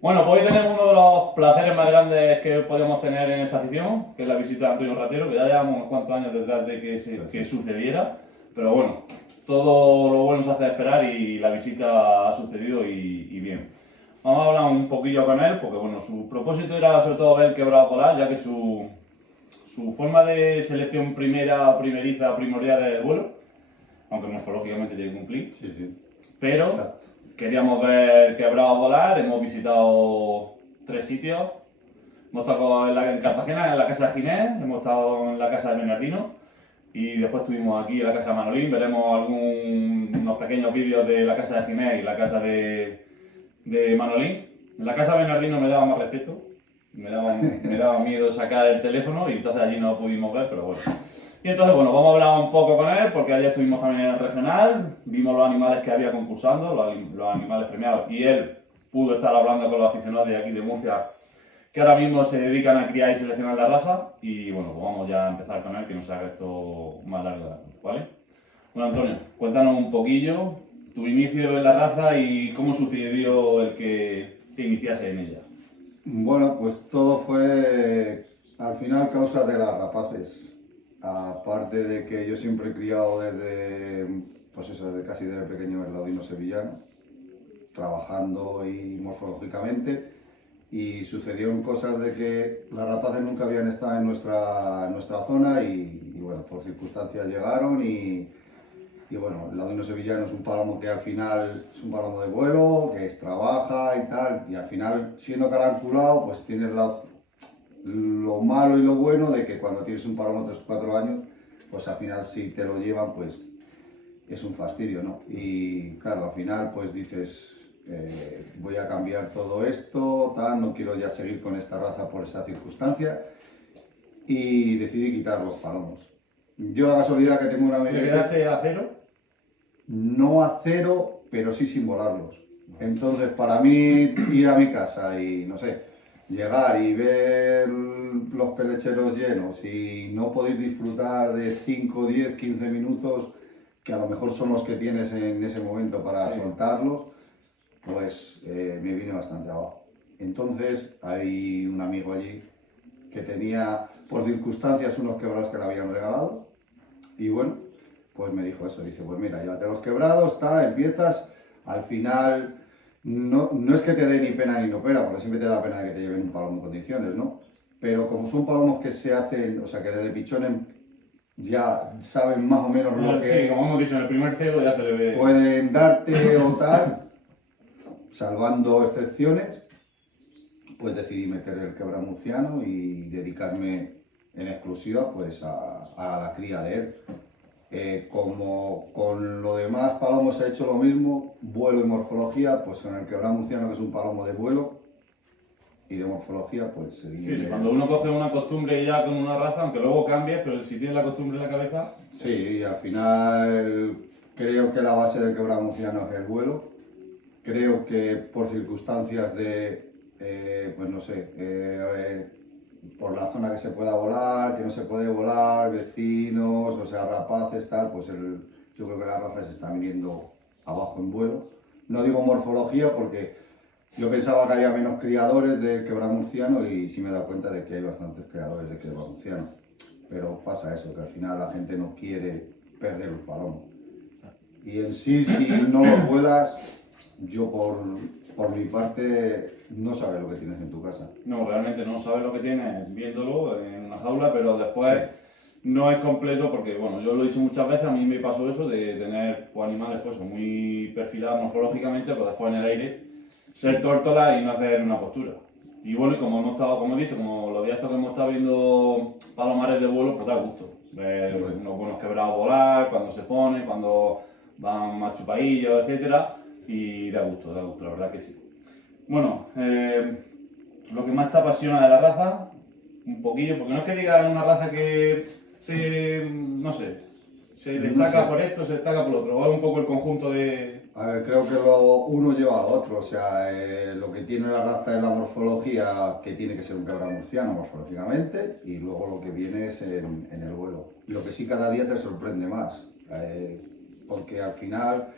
Bueno, pues hoy tenemos uno de los placeres más grandes que podemos tener en esta afición, que es la visita de Antonio Ratero, que ya llevamos unos cuantos años detrás de que sucediera, pero bueno, todo lo bueno se hace esperar y la visita ha sucedido y bien. Vamos a hablar un poquillo con él, porque bueno, su propósito era sobre todo ver quebrado polar, ya que su forma de selección primeriza, primordial es el vuelo, aunque morfológicamente tiene que cumplir. Sí, sí. Pero Exacto. queríamos ver quebrado volar, hemos visitado 3 sitios. Hemos estado en Cartagena, en la casa de Ginés, hemos estado en la casa de Bernardino y después estuvimos aquí en la casa de Manolín. Veremos unos pequeños vídeos de la casa de Ginés y la casa de Manolín. En la casa de Bernardino me daba más respeto, me daba miedo sacar el teléfono y entonces allí no lo pudimos ver, pero bueno. Y entonces, bueno, vamos a hablar un poco con él, porque ayer estuvimos también en el regional, vimos los animales que había concursando, los animales premiados, y él pudo estar hablando con los aficionados de aquí de Murcia, que ahora mismo se dedican a criar y seleccionar la raza, y bueno, pues vamos ya a empezar con él, que no se haga esto más largo de la cuenta, ¿vale? Bueno, Antonio, cuéntanos un poquillo tu inicio en la raza y cómo sucedió el que te iniciase en ella. Bueno, pues todo fue al final causa de las rapaces. Aparte de que yo siempre he criado desde, pues eso, desde casi desde pequeño el ladino sevillano, trabajando y morfológicamente, y sucedieron cosas de que las rapaces nunca habían estado en nuestra zona y bueno, por circunstancias llegaron y bueno, el ladino sevillano es un palomo que al final es un palomo de vuelo, que trabaja y tal, y al final, siendo caranculado, pues tienes lo malo y lo bueno de que cuando tienes un palomo 3 o 4 años, pues al final si te lo llevan, pues es un fastidio, ¿no? Y claro, al final pues dices, voy a cambiar todo esto, tal, no quiero ya seguir con esta raza por esta circunstancia, y decidí quitar los palomos. Yo la casualidad que tengo un ¿Te amiguete, quedaste a cero? no a cero, pero sí sin volarlos. Entonces, para mí, ir a mi casa y, no sé, llegar y ver los pelecheros llenos y no poder disfrutar de 5, 10, 15 minutos, que a lo mejor son los que tienes en ese momento para Sí. soltarlos, pues me vine bastante abajo. Entonces, hay un amigo allí que tenía, por circunstancias, unos quebrados que le habían regalado. Y bueno, pues me dijo eso, dice, pues mira, llévate los quebrados, está, empiezas, al final no es que te dé ni pena ni no pena, porque siempre te da pena que te lleven un palomo en condiciones, ¿no? Pero como son palomos que se hacen, o sea, que desde pichones ya saben más o menos lo Sí, como que hemos dicho en el primer cebo ya se le ve. pueden darte o tal, salvando excepciones, pues decidí meter el quebramurciano y dedicarme en exclusiva pues a la cría de él. Como con lo demás palomos he hecho lo mismo, vuelo y morfología, pues con el quebramurciano, que es un palomo de vuelo y de morfología, pues seguí Sí, en sí, cuando el... uno coge una costumbre ya con una raza, aunque luego cambie, pero si tiene la costumbre en la cabeza. Sí, al final creo que la base del quebramurciano es el vuelo. Creo que por circunstancias de, pues no sé, por la zona que se pueda volar, que no se puede volar, vecinos, o sea, rapaces, tal, pues yo creo que la raza se está viniendo abajo en vuelo. No digo morfología porque yo pensaba que había menos criadores de quebramurciano y sí me he dado cuenta de que hay bastantes criadores de quebramurciano. Pero pasa eso, que al final la gente no quiere perder el palomos. Y en sí, si no los vuelas, yo por mi parte no sabes lo que tienes en tu casa. No, realmente no sabes lo que tienes viéndolo en una jaula, pero Sí, después no es completo porque, bueno, yo lo he dicho muchas veces, a mí me pasó eso de tener pues, animales pues, muy perfilados morfológicamente, pero después en el aire ser tórtola y no hacer una postura. Y bueno, y como hemos estado, como he dicho, como los días estos que hemos estado viendo palomares de vuelo, pues da gusto. Ver hombre. unos buenos quebrados volar, cuando se pone, cuando van más chupadillos, etcétera. Y da gusto, la verdad que sí. Bueno, lo que más te apasiona de la raza, un poquillo, porque no es que diga una raza que no sé, se No sé. destaca por esto, se destaca por lo otro, o es un poco el conjunto de. A ver, creo que uno lleva al otro. O sea, lo que tiene la raza es la morfología, que tiene que ser un quebramurciano morfológicamente, y luego lo que viene es en el vuelo. Lo que sí cada día te sorprende más, porque al final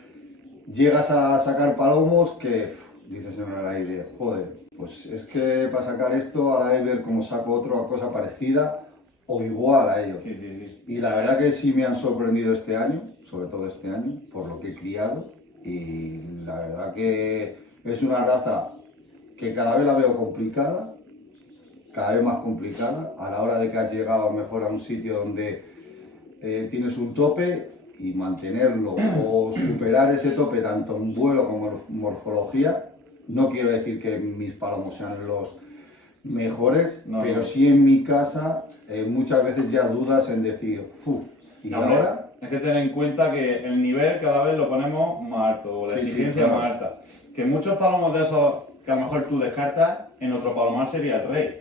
llegas a sacar palomos que dices en el aire, joder, pues es que para sacar esto ahora es ver cómo saco otra cosa parecida o igual a ellos. Sí, sí, sí. Y la verdad que sí me han sorprendido este año, sobre todo este año, por lo que he criado. Y la verdad que es una raza que cada vez la veo complicada, cada vez más complicada, a la hora de que has llegado mejor a un sitio donde tienes un tope y mantenerlo o superar ese tope tanto en vuelo como en morfología. No quiero decir que mis palomos sean los mejores, No, pero no. sí en mi casa muchas veces ya dudas en decir, "Fu, ¿y No, hombre, ahora?". es que tener en cuenta que el nivel cada vez lo ponemos más alto, la Sí, sí, exigencia claro. más alta. Que muchos palomos de esos que a lo mejor tú descartas, en otro palomar sería el rey.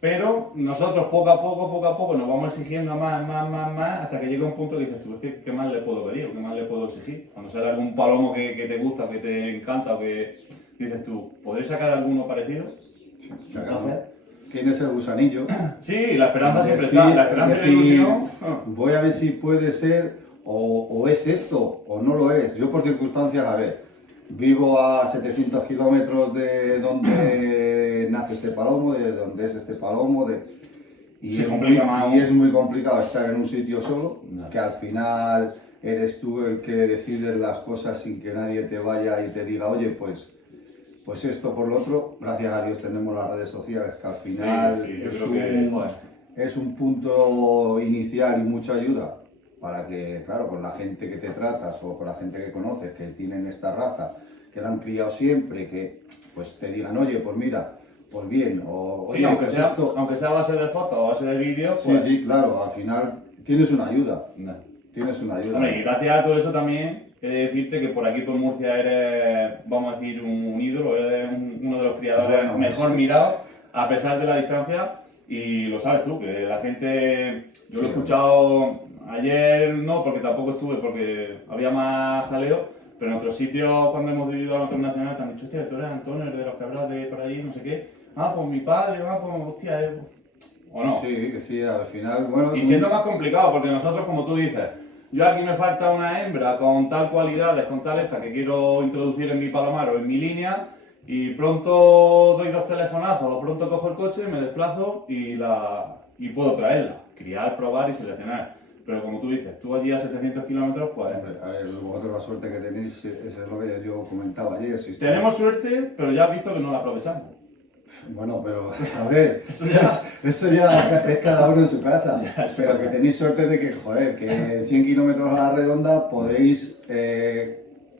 Pero nosotros poco a poco nos vamos exigiendo más, hasta que llega un punto que dices tú, es que ¿qué más le puedo pedir o qué más le puedo exigir? Cuando sale algún palomo que te gusta, que te encanta o que dices tú, ¿podré sacar alguno parecido? Sacando. Entonces, Tienes el gusanillo. sí, la esperanza siempre Decir- está, la esperanza y la decir, ilusión. voy a ver si puede ser o es esto o no lo es. Yo por circunstancias, a ver, vivo a 700 kilómetros de donde nace este palomo, de donde es este palomo, y, Se es complica muy, más y aún. es muy complicado estar en un sitio solo, No. que al final eres tú el que decides las cosas sin que nadie te vaya y te diga, oye, pues esto por lo otro. Gracias a Dios tenemos las redes sociales, que al final Sí, yo es, creo que, joder, es un punto inicial y mucha ayuda para que, claro, con la gente que te tratas o con la gente que conoces, que tienen esta raza, que la han criado siempre, que pues te digan, oye, pues mira, pues bien, o sí, oye, aunque pues sea, esto... aunque sea a base de fotos o a base de vídeos, Sí, pues... sí, claro, al final tienes una ayuda, No. tienes una ayuda. Hombre, y gracias a todo eso también he de decirte que por aquí por Murcia eres, vamos a decir, un ídolo, eres uno de los criadores Bueno, mejor sí. mirados, a pesar de la distancia, y lo sabes tú, que la gente, yo lo he Sí, escuchado ayer, no, porque tampoco estuve, porque había más jaleo, pero en otros sitios, cuando hemos ido a otros nacionales, te han dicho, hostia, tú eres Antonio, el de los cabras de por allí, no sé qué, ah, pues mi padre, ah, pues, hostia, o no. Sí, sí, al final, bueno... Y siendo más complicado, porque nosotros, como tú dices, yo aquí me falta una hembra con tal cualidades, con tal esta que quiero introducir en mi palomar o en mi línea, y pronto doy dos telefonazos, o pronto cojo el coche, me desplazo y puedo traerla, criar, probar y seleccionar. Pero como tú dices, tú allí a 700 kilómetros, pues... Hombre, a ver, vosotros la suerte que tenéis, eso es lo que yo comentaba ayer. Si esto- Tenemos suerte, pero ya has visto que no la aprovechamos. Bueno, pero a ver, Eso eso ya es cada uno en su casa. Ya, eso Pero ya. que tenéis suerte de que, joder, que 100 kilómetros a la redonda podéis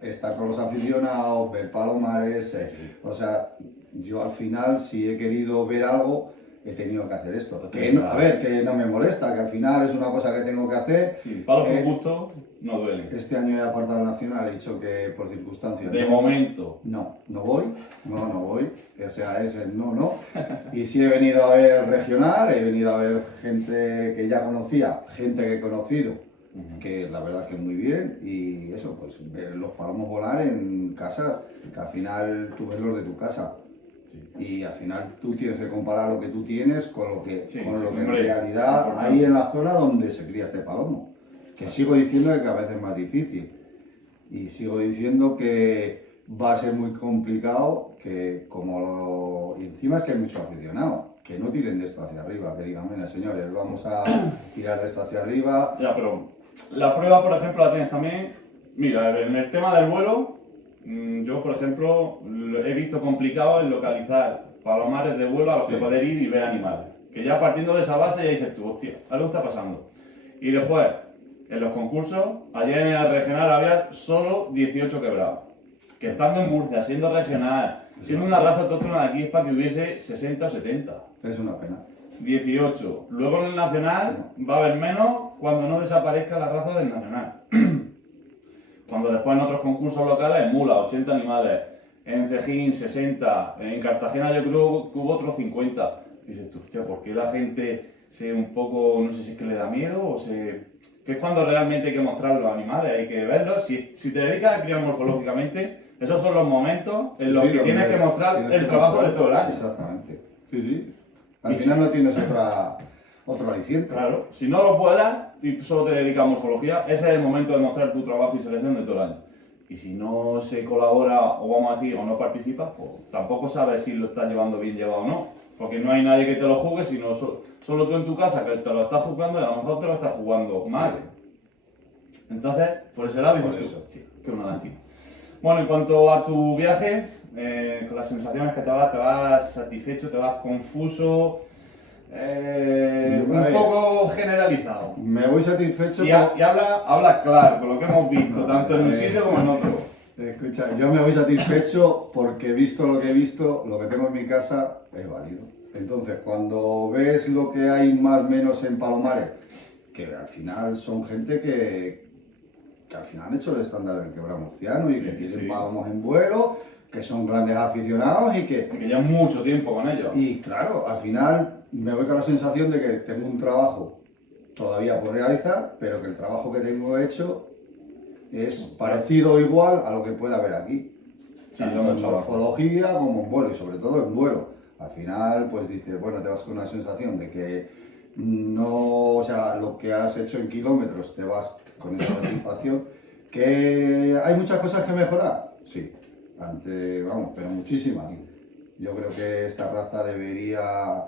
estar con los aficionados, ver palomares. O sea, yo al final, si he querido ver algo, he tenido que hacer esto. Que no, a ver, que no me molesta, que al final es una cosa que tengo que hacer. Sí, palos con Es- gusto no duelen. Este año he apartado nacional, he dicho que por circunstancias. De no- momento. No voy, no voy, o sea, es el no. Y sí he venido a ver el regional, he venido a ver gente que ya conocía, gente que he conocido, que la verdad que muy bien, y eso, pues ver los palomos volar en casa, que al final tú ves los de tu casa. Y al final tú tienes que comparar lo que tú tienes con lo que, Sí, con sí, lo que en hombre, realidad importante. hay en la zona donde se cría este palomo. Que sigo diciendo que a veces es más difícil. Y sigo diciendo que va a ser muy complicado, que y encima es que hay muchos aficionados, que no tiren de esto hacia arriba, que digan, mira señores, vamos a tirar de esto hacia arriba. Ya, pero la prueba, por ejemplo, la tienes también. Mira, en el tema del vuelo, yo, por ejemplo, lo he visto complicado el localizar palomares de vuelo a los Sí. que poder ir y ver animales. Que ya partiendo de esa base ya dices tú, hostia, algo está pasando. Y después, en los concursos, ayer en el regional había solo 18 quebrados. Que estando en Murcia, siendo regional, siendo una raza autóctona de aquí, es para que hubiese 60 o 70. Es una pena. 18. Luego en el nacional va a haber menos cuando no desaparezca la raza del nacional. Cuando después en otros concursos locales, mula, 80 animales. En Cejín, 60. En Cartagena yo creo que hubo otros 50. Dices tú, hostia, ¿por qué la gente se un poco, no sé si es que le da miedo o se... Que es cuando realmente hay que mostrar los animales, hay que verlos. Si te dedicas a criar morfológicamente, esos son los momentos en los Sí, que donde tienes que mostrar tienes el que trabajo de mostrar. todo el año. Exactamente. Sí, sí. Al Y final si- no tienes otro aliciente. Claro, si no lo vuelas y tú solo te dedicas a morfología, ese es el momento de mostrar tu trabajo y selección de todo el año. Y si no se colabora, o vamos a decir, o no participas, pues tampoco sabes si lo estás llevando bien llevado o no. Porque no hay nadie que te lo juegue, sino solo tú en tu casa que te lo estás jugando y a lo mejor te lo estás jugando mal. Entonces, por ese lado Por dices eso. tú, tío, qué una lástima. Bueno, en cuanto a tu viaje, con las sensaciones que te vas satisfecho, te vas confuso, A un ver, poco generalizado. me voy satisfecho Y habla claro, con lo que hemos visto, No, tanto en a un ver. sitio como en otro. Escucha, yo me voy satisfecho porque he visto lo que he visto, lo que tengo en mi casa es válido. Entonces, cuando ves lo que hay más o menos en Palomares, que al final son gente que al final han hecho el estándar del quebrado murciano y que Sí, tienen sí. palomos en vuelo, que son grandes aficionados y que... Y que llevan mucho tiempo con ellos. Y claro, al final me voy con la sensación de que tengo un trabajo todavía por realizar, pero que el trabajo que tengo hecho es parecido o igual a lo que puede haber aquí. Sí, Tanto lo en hemos hecho. morfología como en vuelo, y sobre todo en vuelo. Al final, pues dices, bueno, te vas con una sensación de que no, o sea, lo que has hecho en kilómetros te vas con esa satisfacción. ¿Que hay muchas cosas que mejorar? Sí, vamos, pero muchísimas. Yo creo que esta raza debería,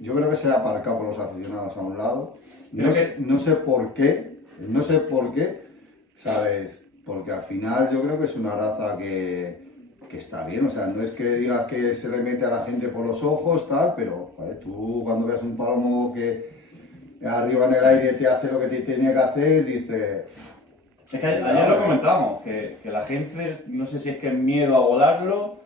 yo creo que se ha aparcado por los aficionados a un lado. No sé por qué, ¿sabes? Porque al final yo creo que es una raza que está bien, o sea, no es que digas que se le mete a la gente por los ojos, tal, pero joder, tú cuando veas un palomo que arriba en el aire te hace lo que te tenía que hacer, dices... Es que ayer lo comentamos, que la gente, no sé si es que es miedo a volarlo,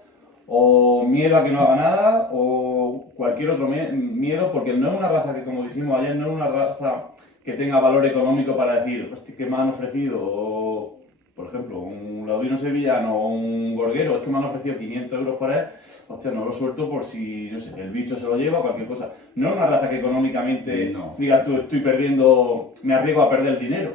o miedo a que no haga nada, o cualquier otro miedo, porque no es una raza que, como dijimos ayer, no es una raza que tenga valor económico para decir, hostia, ¿qué me han ofrecido? O, por ejemplo, un laudino sevillano o un gorguero, es que me han ofrecido 500 euros por él, hostia, no lo suelto por si, no sé, el bicho se lo lleva o cualquier cosa. No es una raza que económicamente No. digas tú, estoy perdiendo, me arriesgo a perder el dinero,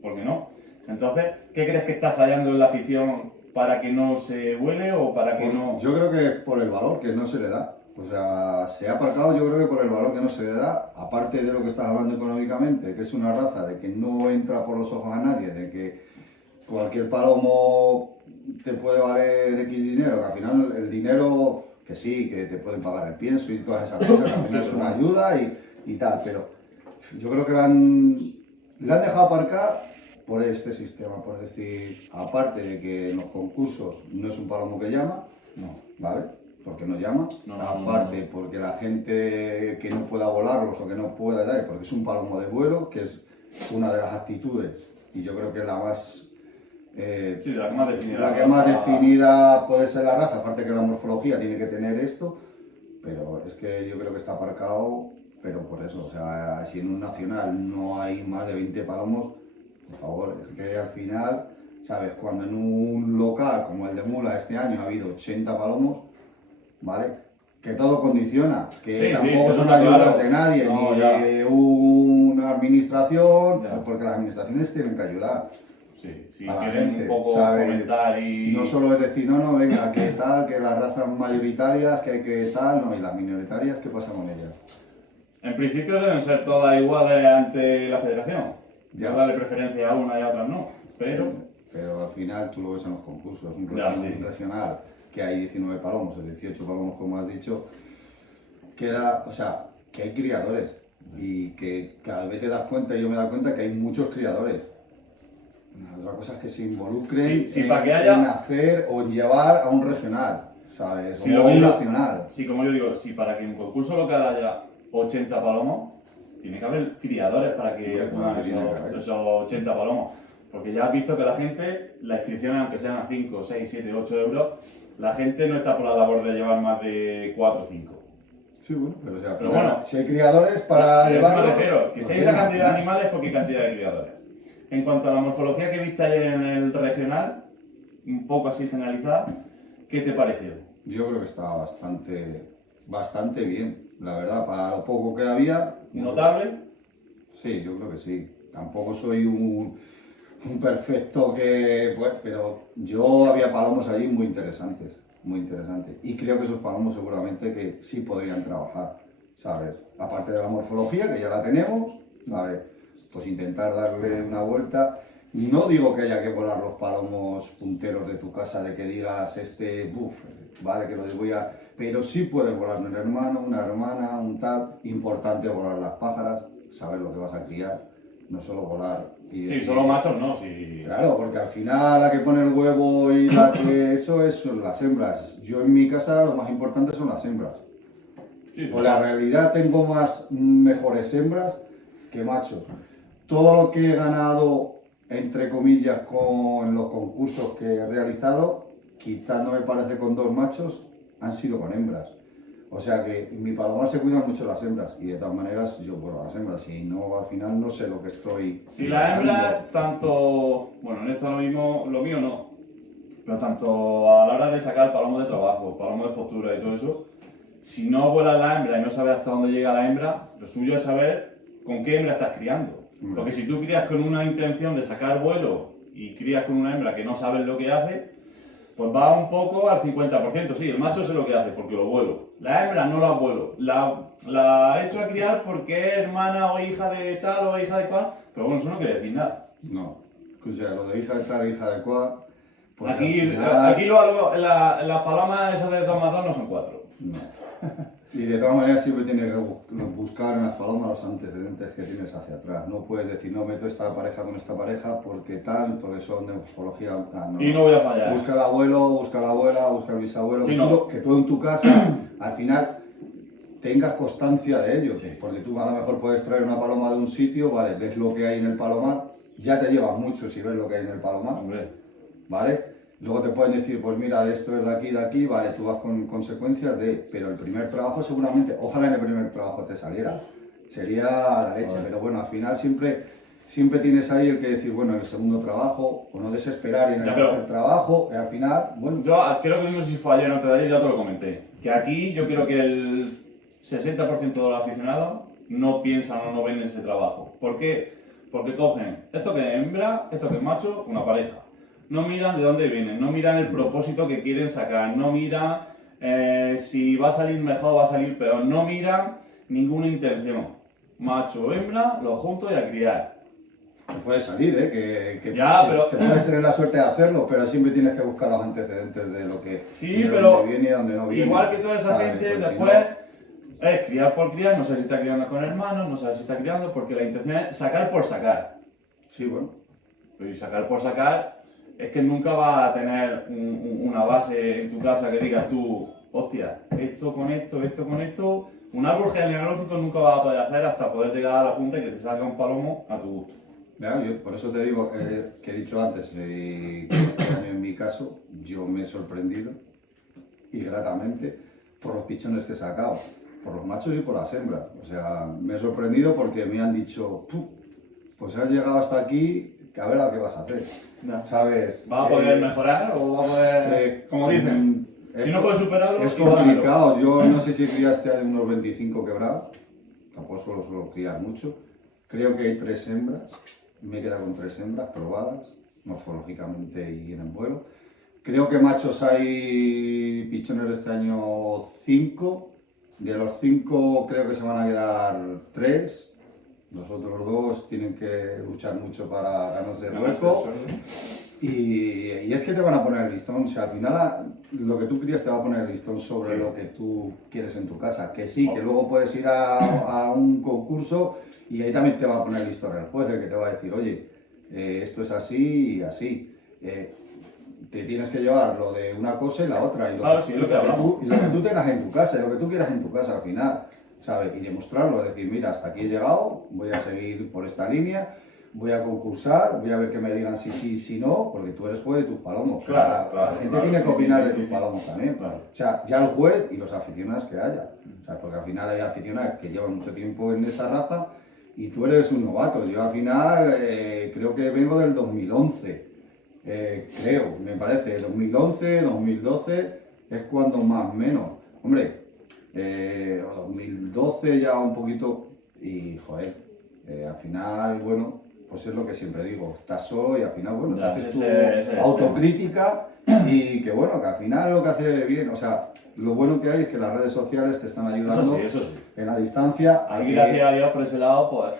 porque no. Entonces, ¿qué crees que está fallando en la afición para que no se vuele o para que no...? Yo creo que por el valor que no se le da. O sea, se ha aparcado yo creo que por el valor que no se le da, aparte de lo que estás hablando económicamente, que es una raza de que no entra por los ojos a nadie, de que cualquier palomo te puede valer X dinero, que al final el dinero, que sí, que te pueden pagar el pienso y todas esas cosas, que al final es una ayuda y tal, pero yo creo que le han dejado aparcar por este sistema, por decir, aparte de que en los concursos no es un palomo que llama, No. ¿vale? Porque no llama, aparte porque la gente que no pueda volarlos o que no pueda, ¿sabes? Porque es un palomo de vuelo, que es una de las actitudes, y yo creo que es la más... sí, la que más definida. La que más definida puede ser la raza, aparte que la morfología tiene que tener esto, pero es que yo creo que está aparcado, pero por eso, o sea, si en un nacional no hay más de 20 palomos, por favor, es que al final, ¿sabes? Cuando en un local como el de Mula este año ha habido 80 palomos, ¿vale? Que todo condiciona, que Sí, tampoco sí, son está ayudas claro. de nadie, No, ni ya. de una administración, Ya. pues porque las administraciones tienen que ayudar. Sí, sí, A la quieren gente, un poco ¿sabe? fomentar y... No solo es decir, no, no, venga, que tal, que las razas mayoritarias, que hay que tal, no, y las minoritarias, ¿qué pasa con ellas? En principio deben ser todas iguales ante la federación. Ya. Yo darle preferencia a una y a otras no, pero... Pero al final tú lo ves en los concursos, un Ya, regional, sí. un regional que hay 19 palomos o 18 palomos, como has dicho, queda, o sea, que hay criadores y que cada vez te das cuenta, yo me doy cuenta que hay muchos criadores. Otra cosa es que se involucren Sí, para que haya... en hacer o en llevar a un regional, ¿sabes? Sí, o a un nacional. Sí, como yo digo, si para que en concurso local haya 80 palomos, tiene que haber criadores para que Hombre, acudan claro que tiene que haber. esos 80 palomos. Porque ya has visto que la gente, las inscripciones, aunque sean a 5, 6, 7, 8 euros, la gente no está por la labor de llevar más de 4 o 5. Sí, bueno, pero, o sea, Pero final, bueno, si hay criadores para a eso llevarlos, me refiero, que si hay pues esa venga, cantidad de venga. animales, porque hay cantidad de criadores. En cuanto a la morfología que viste ayer en el regional, un poco así generalizada, ¿qué te pareció? Yo creo que está bastante bien, la verdad, para lo poco que había. ¿Notable? Sí, yo creo que sí. Tampoco soy un perfecto que, pues, pero yo había palomos allí muy interesantes, muy interesantes. Y creo que esos palomos seguramente que sí podrían trabajar, ¿sabes? Aparte de la morfología, que ya la tenemos, ¿sabes? Pues intentar darle una vuelta. No digo que haya que volar los palomos punteros de tu casa, de que digas, vale, que los voy a... Pero sí puedes volar un hermano, una hermana, un tal. Importante volar las pájaras, saber lo que vas a criar, no solo volar y Sí, decir... solo machos no, sí. Claro, porque al final la que pone el huevo y la que eso son las hembras. Yo en mi casa lo más importante son las hembras. Sí, Por la realidad tengo más mejores hembras que machos. Todo lo que he ganado, entre comillas, con los concursos que he realizado, quizás no me parece con 2 machos, han sido con hembras. O sea que en mi palomar se cuidan mucho las hembras y de todas maneras yo vuelo las hembras y no, al final no sé lo que estoy... Si la hembra, tanto, bueno, en esto lo mío no, pero tanto a la hora de sacar palomo de trabajo, palomo de postura y todo eso, si no vuelas la hembra y no sabes hasta dónde llega la hembra, lo suyo es saber con qué hembra estás criando. Porque si tú crías con una intención de sacar vuelo y crías con una hembra que no sabes lo que hace, pues va un poco al 50%. Sí, el macho sé lo que hace porque lo vuelo. La hembra no la vuelo. La he hecho a criar porque es hermana o hija de tal o hija de cual, pero bueno, eso no quiere decir nada. No, escucha, lo de hija de tal, hija de cual... pues Aquí, al final- aquí las palomas esas de 2 más 2 no son 4. No. Y de todas maneras siempre tienes que buscar en las palomas los antecedentes que tienes hacia atrás. No puedes decir, no, meto esta pareja con esta pareja porque tal, porque son de morfología tal. No. Y no voy a fallar. Busca el abuelo, busca la abuela, busca el bisabuelo. Sí, que, no. que tú en tu casa, al final, tengas constancia de ello. Sí. Porque tú a lo mejor puedes traer una paloma de un sitio, vale, ves lo que hay en el palomar, ya te llevas mucho si ves lo que hay en el palomar, Hombre. ¿vale? Luego te pueden decir, pues mira, esto es de aquí, vale, tú vas con consecuencias de... Pero el primer trabajo seguramente, ojalá en el primer trabajo te saliera, sería la leche. Vale. Pero bueno, al final siempre tienes ahí el que decir, bueno, en el segundo trabajo, o no desesperar y en el Ya, pero- tercer trabajo, y al final, bueno... Yo creo que no sé si fue ayer o antes de ayer, ya te lo comenté. Que aquí yo creo que el 60% de los aficionados no piensan o no ven ese trabajo. ¿Por qué? Porque cogen esto que es hembra, esto que es macho, una pareja. No miran de dónde vienen, no miran el propósito que quieren sacar, no miran si va a salir mejor o va a salir peor, no miran ninguna intención. Macho o hembra, los juntos y a criar. Te puede salir, que Ya, pero- te puedes tener la suerte de hacerlo, pero siempre tienes que buscar los antecedentes de lo que... Sí, de pero dónde viene y dónde no viene. igual que toda esa ¿sabes? gente, Pues si después no- es criar por criar, no sé si está criando con hermanos, no sé si está criando, porque la intención es sacar por sacar. Sí, bueno. Y sacar por sacar es que nunca vas a tener una base en tu casa que digas tú, hostia, esto con esto, un árbol genealógico nunca vas a poder hacer hasta poder llegar a la punta y que te salga un palomo a tu gusto. Ya, yo por eso te digo que he dicho antes, que este año en mi caso yo me he sorprendido y gratamente por los pichones que he sacado, por los machos y por las hembras. O sea, me he sorprendido porque me han dicho, pues has llegado hasta aquí, que a ver a qué vas a hacer. Ya. ¿Sabes? ¿Vas a poder mejorar o vas a poder, como dicen, si no puedes superarlo, es igual dámelo? complicado. Yo no sé si criaste a unos 25 quebrados, tampoco suelo criar mucho. Creo que hay 3 hembras, me he quedado con 3 hembras probadas, morfológicamente y en el vuelo. Creo que machos hay pichones de este año 5, de los 5 creo que se van a quedar 3. Los otros 2 tienen que luchar mucho para ganarse el hueco. Y es que te van a poner el listón, o sea, al final lo que tú querías te va a poner el listón sobre Sí. lo que tú quieres en tu casa. Que sí, que luego puedes ir a un concurso y ahí también te va a poner el listón el juez, el que te va a decir, oye, esto es así y así. Te tienes que llevar lo de una cosa y la otra. Y lo, Claro, sí, lo que hablamos. y lo que tú tengas en tu casa, y lo que tú quieras en tu casa al final, ¿sabes? Y demostrarlo, decir, mira, hasta aquí he llegado, voy a seguir por esta línea, voy a concursar, voy a ver que me digan si sí, si no, porque tú eres juez de tus palomos. Claro, la gente claro, tiene que sí, opinar sí, de sí, tus sí. palomos también. Claro. O sea, ya el juez y los aficionados que haya. O sea, porque al final hay aficionados que llevan mucho tiempo en esta raza y tú eres un novato. Yo al final creo que vengo del 2011. Creo, me parece, 2011, 2012 es cuando más o menos. Hombre, 2012 ya un poquito y, joder, al final, bueno, pues es lo que siempre digo, estás solo y al final, bueno, te Ya, haces ese tu autocrítica y que, bueno, que al final lo que hace bien, o sea, lo bueno que hay es que las redes sociales te están ayudando Eso sí. en la distancia a Aquí, que- gracias a Dios, por ese lado, pues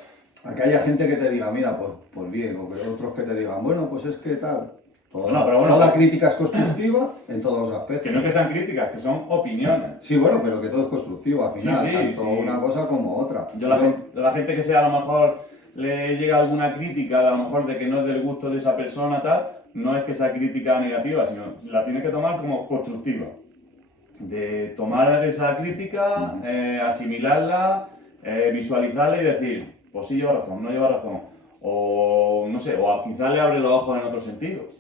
a que haya gente que te diga, mira, pues bien, o que otros que te digan, bueno, pues es que tal. Toda crítica es constructiva en todos los aspectos. Que no es que sean críticas, que son opiniones. Sí, bueno, pero que todo es constructivo al final, tanto una cosa como otra. La gente que sea a lo mejor le llega alguna crítica, a lo mejor de que no es del gusto de esa persona, tal, no es que sea crítica negativa, sino la tiene que tomar como constructiva. De tomar esa crítica, asimilarla, visualizarla y decir, pues sí lleva razón, no lleva razón. O no sé, o quizá le abre los ojos en otro sentido.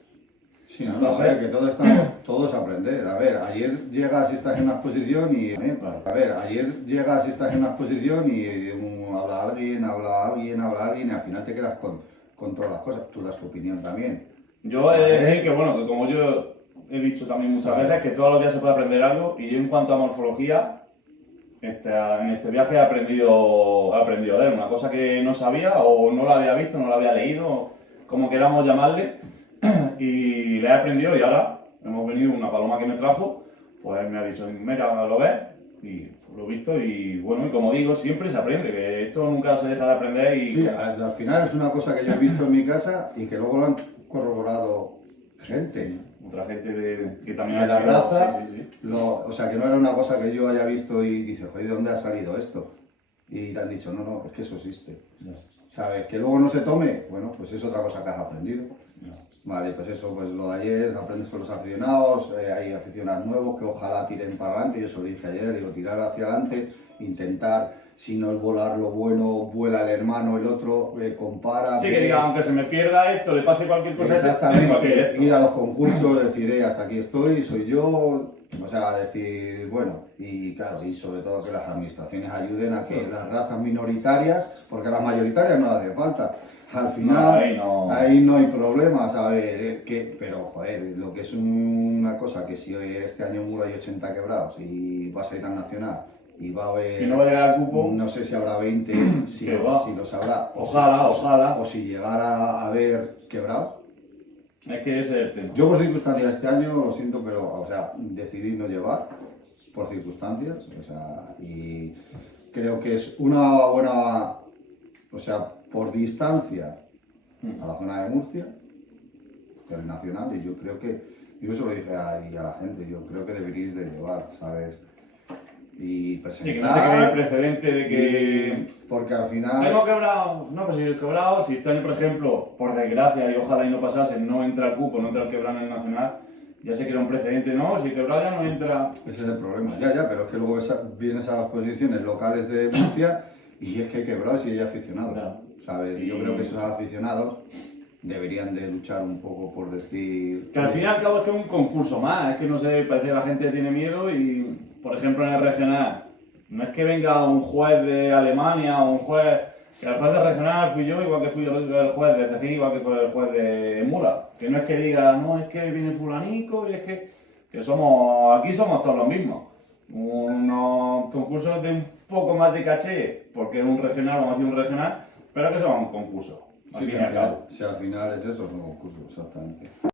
Sí, no, a ver, que todo es aprender. A ver, ayer llegas y estás en una exposición y... ayer llegas y estás en una exposición y habla alguien y al final te quedas con todas las cosas. Tú das tu opinión también. Yo he de decir que, bueno, que como yo he dicho también muchas veces, que todos los días se puede aprender algo y yo en cuanto a morfología, en este viaje he aprendido a leer una cosa que no sabía o no la había visto, no la había leído, como queramos llamarle, y la he aprendido y ahora hemos venido, una paloma que me trajo, pues me ha dicho, mira, lo ves, y lo he visto y bueno, y como digo, siempre se aprende, que esto nunca se deja de aprender y... Sí, al final es una cosa que yo he visto en mi casa y que luego lo han corroborado gente. Otra gente que también de ha la sido, raza, sí. O sea, que no era una cosa que yo haya visto y dice, joder, ¿de dónde ha salido esto? Y te han dicho, no, es que eso existe. No. ¿Sabes? Que luego no se tome, bueno, pues es otra cosa que has aprendido. No. Vale, pues eso, pues lo de ayer, aprendes con los aficionados, hay aficionados nuevos que ojalá tiren para adelante, yo se lo dije ayer, digo, tirar hacia adelante, intentar, si no es volar lo bueno, vuela el hermano, el otro, compara. Sí, que diga, aunque se me pierda esto, le pase cualquier cosa. Exactamente, ir a los concursos, decir, hasta aquí estoy, soy yo, o sea, decir, bueno, y claro, y sobre todo que las administraciones ayuden a que las razas minoritarias, porque las mayoritarias no hace falta. Al final, ahí no hay problema, ¿sabes? Pero, joder, lo que es una cosa que si hoy este año Muro hay 80 quebrados y vas a ir al Nacional y va a haber... Y no va a llegar al cupo... No sé si habrá 20, si los habrá. Ojalá. O si llegara a haber quebrado. Es que ese es el tema. Yo por circunstancias este año, lo siento, pero, o sea, decidí no llevar por circunstancias, o sea, y creo que es una buena... O sea, por distancia a la zona de Murcia, del Nacional, y yo creo que, yo eso lo dije a la gente, yo creo que deberíais de llevar, ¿sabes? Y presentar... Sí, que no se quede el precedente de que... Porque al final... Tengo quebrado, no, pues si he quebrado, si este año, por ejemplo, por desgracia, y ojalá y no pasase, no entra el cupo, no entra el quebrado en el Nacional, ya se crea un precedente, no, si quebrado ya no entra... Ese es el problema, ya, pero es que luego vienes a las posiciones locales de Murcia y es que hay quebrados y hay aficionados. Claro. ¿Sabes? Y yo creo que esos aficionados deberían de luchar un poco por decir... Que al fin y al cabo es que es un concurso más, es que no sé, parece que la gente tiene miedo y, por ejemplo, en el regional, no es que venga un juez de Alemania o un juez... Que el juez de regional fui yo, igual que fui el juez de Tejí, igual que fue el juez de Mura. Que no es que diga, no, es que viene fulanico y es que somos... Aquí somos todos los mismos. Unos concursos de un poco más de caché, porque es un regional, vamos a decir un regional, pero que son concursos. Sí, al final es eso, son concursos, exactamente.